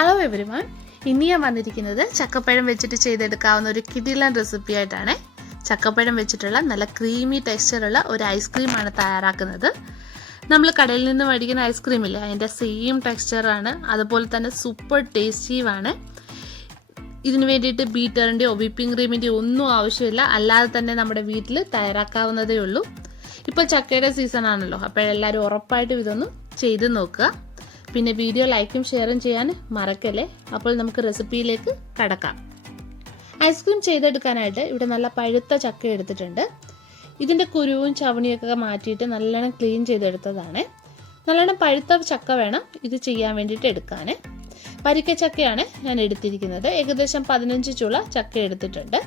Hello everyone, ഇനി ഞാൻ വന്നിരിക്കുന്നത് ചക്കപ്പഴം വെച്ചിട്ട് ചെയ്തെടുക്കാവുന്ന ഒരു കിടിലൻ റെസിപ്പി ആയിട്ടാണ്. ചക്കപ്പഴം വെച്ചിട്ടുള്ള നല്ല ക്രീമി ടെക്സ്ചറുള്ള ഒരു ഐസ്ക്രീമാണ് തയ്യാറാക്കുന്നത്. നമ്മൾ കടയിൽ നിന്ന് മേടിക്കുന്ന ഐസ്ക്രീം ഇല്ലേ, അതിൻ്റെ സെയിം ടെക്സ്ചറാണ്. അതുപോലെ തന്നെ സൂപ്പർ ടേസ്റ്റിയുമാണ്. ഇതിന് വേണ്ടിയിട്ട് ബീറ്ററിൻ്റെയോ വിപ്പിംഗ് ക്രീമിൻ്റെയോ ഒന്നും ആവശ്യമില്ല, അല്ലാതെ തന്നെ നമ്മുടെ വീട്ടിൽ തയ്യാറാക്കാവുന്നതേ ഉള്ളൂ. ഇപ്പോൾ ചക്കയുടെ സീസൺ ആണല്ലോ, അപ്പോൾ എല്ലാവരും ഉറപ്പായിട്ടും ഇതൊന്ന് ചെയ്ത് നോക്കുക. പിന്നെ വീഡിയോ ലൈക്കും ഷെയറും ചെയ്യാൻ മറക്കല്ലേ. അപ്പോൾ നമുക്ക് റെസിപ്പിയിലേക്ക് കടക്കാം. ഐസ്ക്രീം ചെയ്തെടുക്കാനായിട്ട് ഇവിടെ നല്ല പഴുത്ത ചക്ക എടുത്തിട്ടുണ്ട്. ഇതിൻ്റെ കുരുവും ചവണിയൊക്കെ മാറ്റിയിട്ട് നല്ലോണം ക്ലീൻ ചെയ്തെടുത്തതാണ്. നല്ലോണം പഴുത്ത ചക്ക വേണം ഇത് ചെയ്യാൻ വേണ്ടിയിട്ട് എടുക്കാൻ. വരിക്കച്ചക്കയാണ് ഞാൻ എടുത്തിരിക്കുന്നത്. ഏകദേശം 15 ചുള ചക്ക എടുത്തിട്ടുണ്ട്.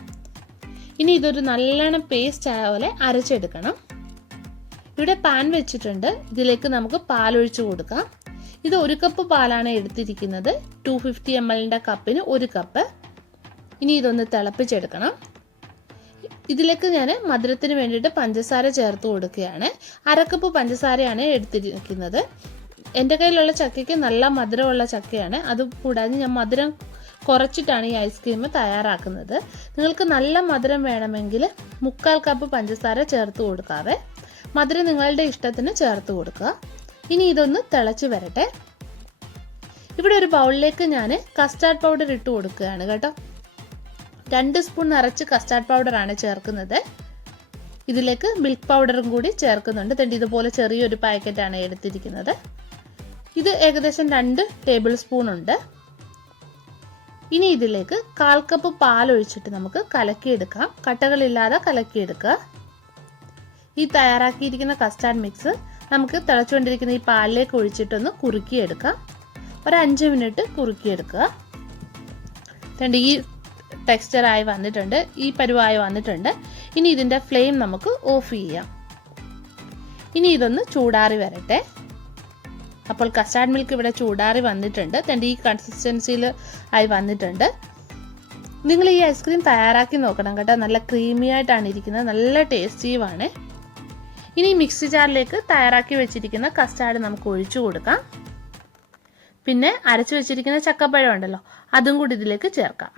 ഇനി ഇതൊരു നല്ലോണം പേസ്റ്റ് ആയ പോലെ അരച്ചെടുക്കണം. ഇവിടെ പാൻ വെച്ചിട്ടുണ്ട്. ഇതിലേക്ക് നമുക്ക് പാലൊഴിച്ച് കൊടുക്കാം. ഇത് 1 കപ്പ് പാലാണ് എടുത്തിരിക്കുന്നത്. 250 ml കപ്പിന് 1 കപ്പ്. ഇനി ഇതൊന്ന് തിളപ്പിച്ചെടുക്കണം. ഇതിലേക്ക് ഞാൻ മധുരത്തിന് വേണ്ടിയിട്ട് പഞ്ചസാര ചേർത്ത് കൊടുക്കുകയാണ്. 1/2 കപ്പ് പഞ്ചസാരയാണ് എടുത്തിരിക്കുന്നത്. എൻ്റെ കയ്യിലുള്ള ചക്കയ്ക്ക് നല്ല മധുരമുള്ള ചക്കയാണ്. അതുകൂടാതെ ഞാൻ മധുരം കുറച്ചിട്ടാണ് ഈ ഐസ്ക്രീം തയ്യാറാക്കുന്നത്. നിങ്ങൾക്ക് നല്ല മധുരം വേണമെങ്കിൽ 3/4 കപ്പ് പഞ്ചസാര ചേർത്ത് കൊടുക്കാവേ. മധുരം നിങ്ങളുടെ ഇഷ്ടത്തിന് ചേർത്ത് കൊടുക്കുക. ഇനി ഇതൊന്ന് തിളച്ച് വരട്ടെ. ഇവിടെ ഒരു ബൗളിലേക്ക് ഞാൻ കസ്റ്റാർഡ് പൗഡർ ഇട്ട് കൊടുക്കുകയാണ് കേട്ടോ. 2 സ്പൂൺ നിറച്ച് കസ്റ്റാർഡ് പൗഡറാണ് ചേർക്കുന്നത്. ഇതിലേക്ക് മിൽക്ക് പൗഡറും കൂടി ചേർക്കുന്നുണ്ട്. ഇതുപോലെ ചെറിയൊരു പാക്കറ്റാണ് എടുത്തിരിക്കുന്നത്. ഇത് ഏകദേശം 2 ടേബിൾ സ്പൂൺ ഉണ്ട്. ഇനി ഇതിലേക്ക് 1/4 കപ്പ് പാൽ ഒഴിച്ചിട്ട് നമുക്ക് കലക്കിയെടുക്കാം. കട്ടകളില്ലാതെ കലക്കിയെടുക്കുക. ഈ തയ്യാറാക്കിയിരിക്കുന്ന കസ്റ്റാർഡ് മിക്സ് നമുക്ക് തിളച്ചുകൊണ്ടിരിക്കുന്ന ഈ പാലിലേക്ക് ഒഴിച്ചിട്ടൊന്ന് കുറുക്കിയെടുക്കാം. ഒരു 5 മിനിറ്റ് കുറുക്കിയെടുക്കുക. ഈ ടെക്സ്ചറായി വന്നിട്ടുണ്ട്, ഈ പരുവായി വന്നിട്ടുണ്ട്. ഇനി ഇതിൻ്റെ ഫ്ലെയിം നമുക്ക് ഓഫ് ചെയ്യാം. ഇനി ഇതൊന്ന് ചൂടാറി വരട്ടെ. അപ്പോൾ കസ്റ്റാർഡ് മിൽക്ക് ഇവിടെ ചൂടാറി വന്നിട്ടുണ്ട്. ഈ കൺസിസ്റ്റൻസിയിൽ ആയി വന്നിട്ടുണ്ട്. നിങ്ങൾ ഈ ഐസ്ക്രീം തയ്യാറാക്കി നോക്കണം കേട്ടോ. നല്ല ക്രീമി ആയിട്ടാണ് ഇരിക്കുന്നത്, നല്ല ടേസ്റ്റിയുമാണ്. ഇനി മിക്സി ജാറിലേക്ക് തയ്യാറാക്കി വെച്ചിരിക്കുന്ന കസ്റ്റാർഡ് നമുക്ക് ഒഴിച്ചു കൊടുക്കാം. പിന്നെ അരച്ചു വെച്ചിരിക്കുന്ന ചക്കപ്പഴം ഉണ്ടല്ലോ, അതും കൂടി ഇതിലേക്ക് ചേർക്കാം.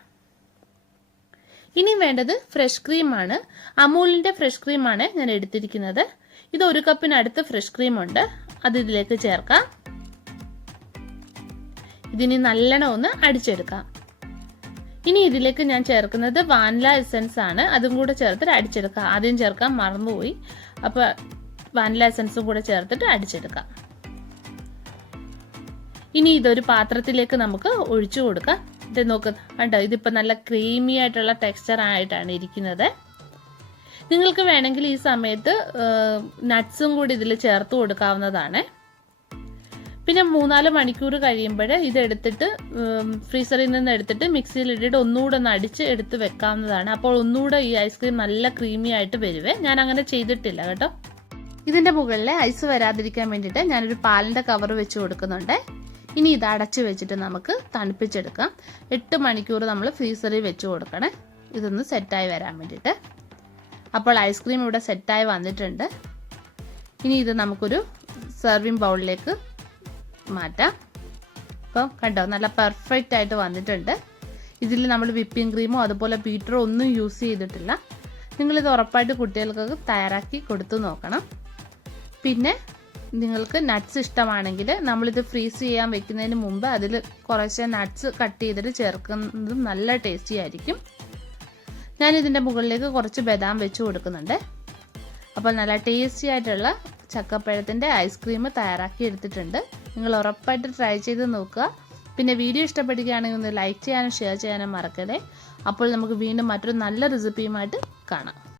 ഇനി വേണ്ടത് ഫ്രഷ് ക്രീമാണ്. അമൂലിൻ്റെ ഫ്രഷ് ക്രീമാണ് ഞാൻ എടുത്തിരിക്കുന്നത്. ഇത് 1 കപ്പിനടുത്ത് ഫ്രഷ് ക്രീം ഉണ്ട്, അത് ഇതിലേക്ക് ചേർക്കാം. ഇതിനി നല്ലോണം ഒന്ന് അടിച്ചെടുക്കാം. ഇനി ഇതിലേക്ക് ഞാൻ ചേർക്കുന്നത് വാനില എസൻസ് ആണ്. അതും കൂടെ ചേർത്തിട്ട് അടിച്ചെടുക്കാം. ആദ്യം ചേർക്കാൻ മറന്നുപോയി, അപ്പോൾ വാനില എസൻസും കൂടെ ചേർത്തിട്ട് അടിച്ചെടുക്കാം. ഇനി ഇതൊരു പാത്രത്തിലേക്ക് നമുക്ക് ഒഴിച്ചു കൊടുക്കാം. ഇത് നോക്ക് കണ്ടോ, ഇതിപ്പോൾ നല്ല ക്രീമി ആയിട്ടുള്ള ടെക്സ്ചർ ആയിട്ടാണ് ഇരിക്കുന്നത്. നിങ്ങൾക്ക് വേണമെങ്കിൽ ഈ സമയത്ത് നട്ട്സും കൂടി ഇതിൽ ചേർത്ത് കൊടുക്കാവുന്നതാണ്. പിന്നെ 3-4 മണിക്കൂർ കഴിയുമ്പോൾ ഇതെടുത്തിട്ട് ഫ്രീസറിൽ നിന്ന് എടുത്തിട്ട് മിക്സിയിൽ ഇട്ടിട്ട് ഒന്നുകൂടെ ഒന്ന് അടിച്ച് എടുത്ത് വെക്കാവുന്നതാണ്. അപ്പോൾ ഒന്നുകൂടെ ഈ ഐസ്ക്രീം നല്ല ക്രീമി ആയിട്ട് വരുവേ. ഞാൻ അങ്ങനെ ചെയ്തിട്ടില്ല കേട്ടോ. ഇതിൻ്റെ മുകളിൽ ഐസ് വരാതിരിക്കാൻ വേണ്ടിയിട്ട് ഞാനൊരു പാലിൻ്റെ കവർ വെച്ച് കൊടുക്കുന്നുണ്ട്. ഇനി ഇത് അടച്ച് വെച്ചിട്ട് നമുക്ക് തണുപ്പിച്ചെടുക്കാം. 8 മണിക്കൂർ നമ്മൾ ഫ്രീസറിൽ വെച്ച് കൊടുക്കണേ, ഇതൊന്ന് സെറ്റായി വരാൻ വേണ്ടിയിട്ട്. അപ്പോൾ ഐസ്ക്രീം ഇവിടെ സെറ്റായി വന്നിട്ടുണ്ട്. ഇനി ഇത് നമുക്കൊരു സെർവിങ് ബൗളിലേക്ക് മാറ്റാം. അപ്പം കണ്ടോ, നല്ല പെർഫെക്റ്റ് ആയിട്ട് വന്നിട്ടുണ്ട്. ഇതിൽ നമ്മൾ വിപ്പിംഗ് ക്രീമോ അതുപോലെ ബീറ്ററോ ഒന്നും യൂസ് ചെയ്തിട്ടില്ല. നിങ്ങളിത് ഉറപ്പായിട്ട് കുട്ടികൾക്കൊക്കെ തയ്യാറാക്കി കൊടുത്തു നോക്കണം. പിന്നെ നിങ്ങൾക്ക് നട്ട്സ് ഇഷ്ടമാണെങ്കിൽ നമ്മളിത് ഫ്രീസ് ചെയ്യാൻ വെക്കുന്നതിന് മുമ്പ് അതിൽ കുറച്ച് നട്ട്സ് കട്ട് ചെയ്തിട്ട് ചേർക്കുന്നതും നല്ല ടേസ്റ്റി ആയിരിക്കും. ഞാനിതിൻ്റെ മുകളിലേക്ക് കുറച്ച് ബദാം വെച്ച് കൊടുക്കുന്നുണ്ട്. അപ്പോൾ നല്ല ടേസ്റ്റി ആയിട്ടുള്ള ചക്കപ്പഴത്തിൻ്റെ ഐസ്ക്രീം തയ്യാറാക്കി എടുത്തിട്ടുണ്ട്. നിങ്ങൾ ഉറപ്പായിട്ട് ട്രൈ ചെയ്ത് നോക്കുക. പിന്നെ വീഡിയോ ഇഷ്ടപ്പെടുകയാണെങ്കിൽ ഒന്ന് ലൈക്ക് ചെയ്യാനും ഷെയർ ചെയ്യാനും മറക്കരുത്. അപ്പോൾ നമുക്ക് വീണ്ടും മറ്റൊരു നല്ല റെസിപ്പിയുമായിട്ട് കാണാം.